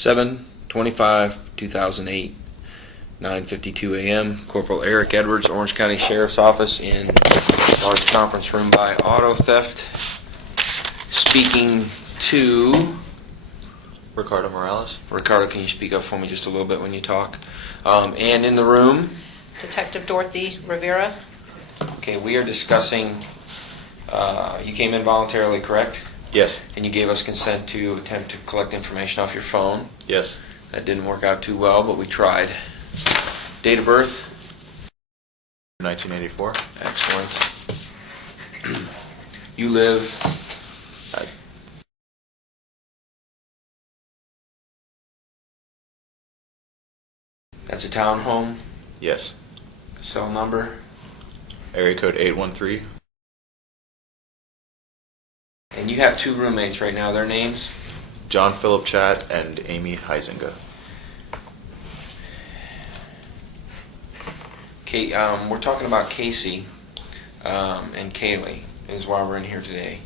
7/25/2008, 9:52 a.m. Corporal Eric Edwards, Orange County Sheriff's Office, in large conference room by auto theft. Speaking to Ricardo Morales. Ricardo, can you speak up for me just a little bit when you talk? And in the room, Detective Dorothy Rivera. okay, we are discussing, you came in voluntarily, correct? Yes. And you gave us consent to attempt to collect information off your phone. Yes. That didn't work out too well, but we tried. Date of birth? 1984. Excellent. You live at that's a townhome? Yes. Cell number? Area code 813. And you have two roommates right now. Their names? John Philip Chatt and Amy Heisinga. Okay, we're talking about Casey and Caylee is why we're in here today.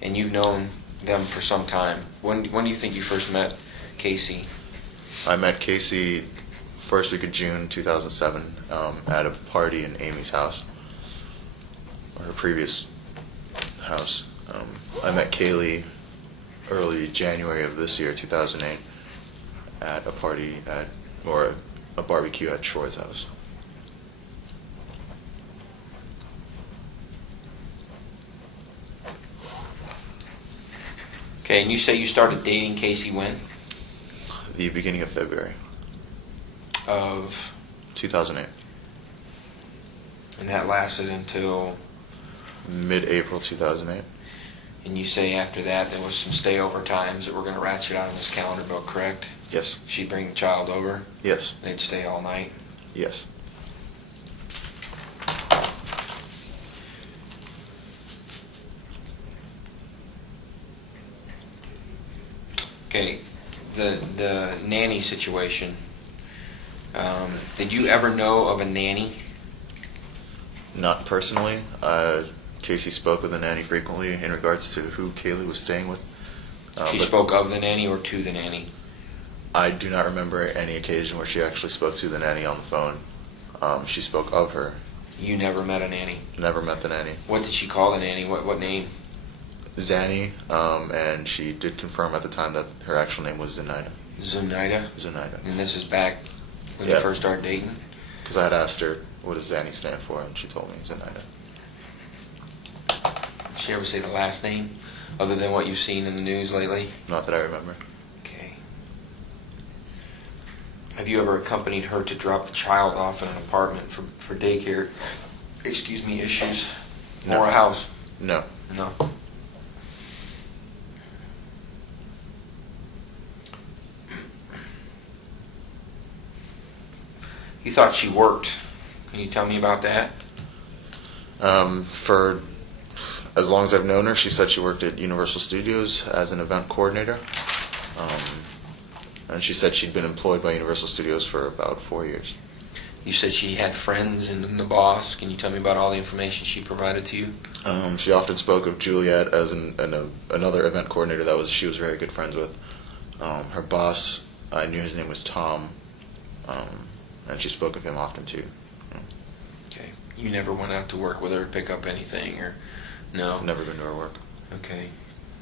And you've known them for some time. When do you think you first met Casey? I met Casey first week of June 2007 at a party in Amy's house, or her previous house. I met Caylee early January of this year, 2008, at a party or a barbecue at Troy's house. Okay, and you say you started dating Casey when? The beginning of February Of, 2008. and that lasted until, Mid-April 2008. and you say after that there was some stayover times that were going to ratchet out on this calendar book, correct? Yes. She'd bring the child over, Yes. they'd stay all night. Yes. Okay, the nanny situation. Did you ever know of a nanny? Not personally. Casey spoke with the nanny frequently in regards to who Caylee was staying with. She but spoke of the nanny or to the nanny? I do not remember any occasion where she actually spoke to the nanny on the phone. She spoke of her. You never met a nanny? Never met the nanny. What did she call the nanny? What name? Zanny, and she did confirm at the time that her actual name was Zenaida. Zenaida? Zenaida. And this is back when Yeah. you first started dating? Because I had asked her, what does Zanny stand for? And she told me Zenaida. Did she ever say the last name? Other than what you've seen in the news lately? Not that I remember. Okay. Have you ever accompanied her to drop the child off in an apartment for daycare, issues? No. Or a house? No. No. You thought she worked. Can you tell me about that? For as long as I've known her, she said she worked at Universal Studios as an event coordinator. And she said she'd been employed by Universal Studios for about 4 years. You said she had friends and the boss. Can you tell me about all the information she provided to you? She often spoke of Juliet as another event coordinator that she was very good friends with. Her boss, I knew his name was Tom, and she spoke of him often too. Okay. You never went out to work with her to pick up anything, or no? Never been to her work. Okay.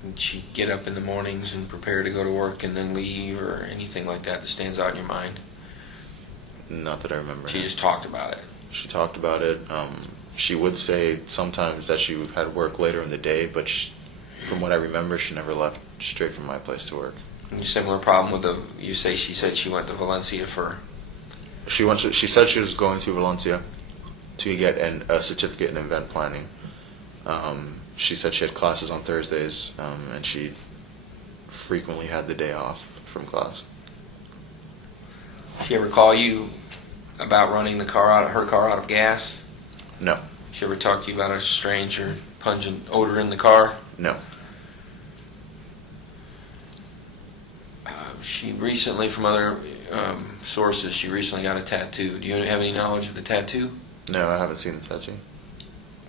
Did she get up in the mornings and prepare to go to work and then leave, or anything like that stands out in your mind? Not that I remember. She just talked about it. She talked about it. She would say sometimes that she had work later in the day, but from what I remember, she never left straight from my place to work. And similar problem with she said she went to Valencia for... She said she was going to Valencia to get a certificate in event planning. She said she had classes on Thursdays, and she frequently had the day off from class. Did she ever call you about running her car out of gas? No. Did she ever talk to you about a strange or pungent odor in the car? No. She recently, from other sources, she recently got a tattoo. Do you have any knowledge of the tattoo? No, I haven't seen the tattoo.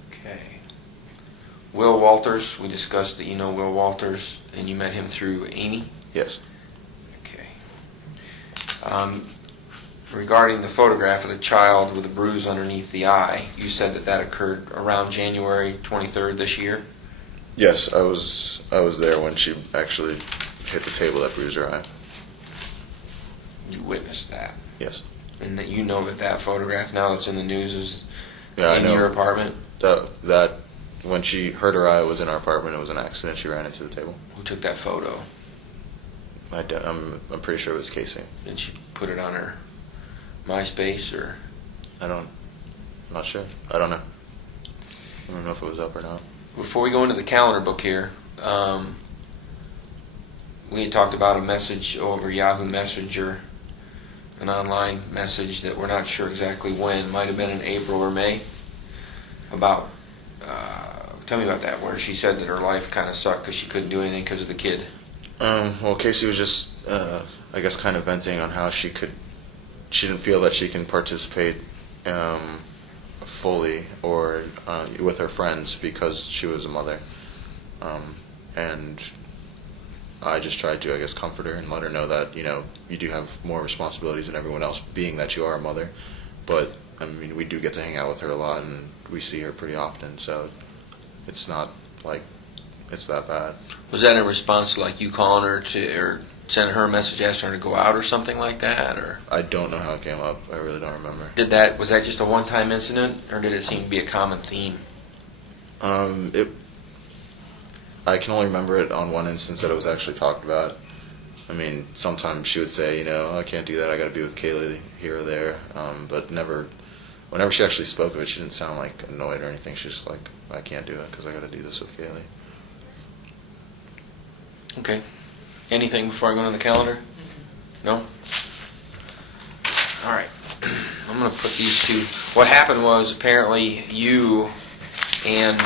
Okay. Will Walters, we discussed that you know Will Walters, and you met him through Amy? Yes. Okay. Regarding the photograph of the child with a bruise underneath the eye, you said that occurred around January 23rd this year? Yes, I was there when she actually hit the table that bruised her eye. You witnessed that? Yes. And that you know that photograph now that's in the news is Yeah, in I know. your apartment? That when she hurt her eye was in our apartment. It was an accident. She ran into the table. Who took that photo? I'm pretty sure it was Casey. Did she put it on her MySpace or? I'm not sure. I don't know. I don't know if it was up or not. Before we go into the calendar book here, we had talked about a message over Yahoo Messenger, an online message that we're not sure exactly when. Might have been in April or May. About, tell me about that, where she said that her life kind of sucked because she couldn't do anything because of the kid. Well, Casey was just, I guess, kind of venting on how she didn't feel that she can participate fully or with her friends because she was a mother. And I just tried to, I guess, comfort her and let her know that, you do have more responsibilities than everyone else, being that you are a mother. But, I mean, we do get to hang out with her a lot, and we see her pretty often, so it's not like it's that bad. Was that in response to like you calling her or sending her a message asking her to go out or something like that, or? I don't know how it came up. I really don't remember. Was that just a one-time incident, or did it seem to be a common theme? I can only remember it on one instance that it was actually talked about. I mean, sometimes she would say, I can't do that. I got to be with Caylee here or there. But whenever she actually spoke of it, she didn't sound like annoyed or anything. She's just like, I can't do it because I got to do this with Caylee. Okay. Anything before I go into the calendar? No? All right. I'm going to put these two. What happened was apparently you and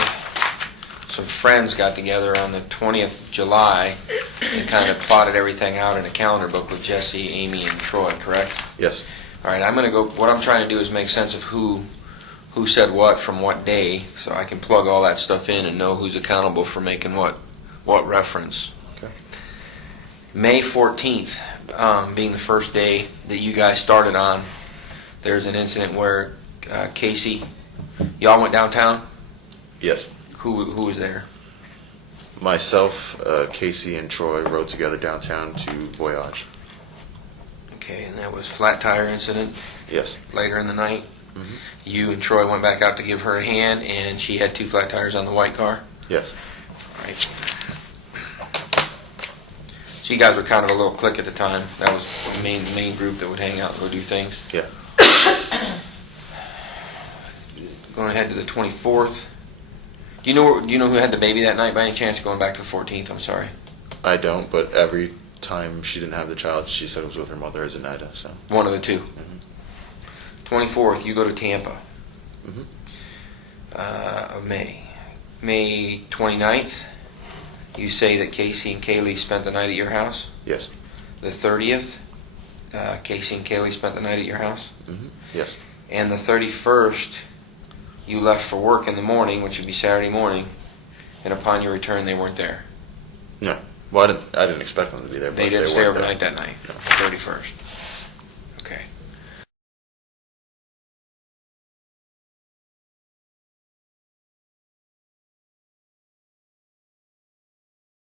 some friends got together on the 20th of July and kind of plotted everything out in a calendar book with Jesse, Amy, and Troy, correct? Yes. All right. I'm going to go. What I'm trying to do is make sense of who said what from what day, so I can plug all that stuff in and know who's accountable for making what reference. May 14th, being the first day that you guys started on, there's an incident where Casey, y'all went downtown? Yes. Who was there? Myself, Casey, and Troy rode together downtown to Voyage. Okay, and that was flat tire incident? Yes. Later in the night? Mm-hmm. You and Troy went back out to give her a hand, and she had 2 flat tires on the white car? Yes. All right. So you guys were kind of a little clique at the time. That was the main group that would hang out and go do things. Yeah. Going ahead to the 24th. Do you know who had the baby that night by any chance? Going back to the 14th, I'm sorry. I don't, but every time she didn't have the child, she said it was with her mother as Anita. So one of the two. Mm-hmm. 24th, you go to Tampa. Mm-hmm. Of May. May 29th, you say that Casey and Caylee spent the night at your house? Yes. The 30th, Casey and Caylee spent the night at your house? Mm-hmm. Yes. And the 31st, you left for work in the morning, which would be Saturday morning, and upon your return, they weren't there. No. Well, I didn't expect them to be there. But They didn't stay weren't overnight there. that night, No. 31st.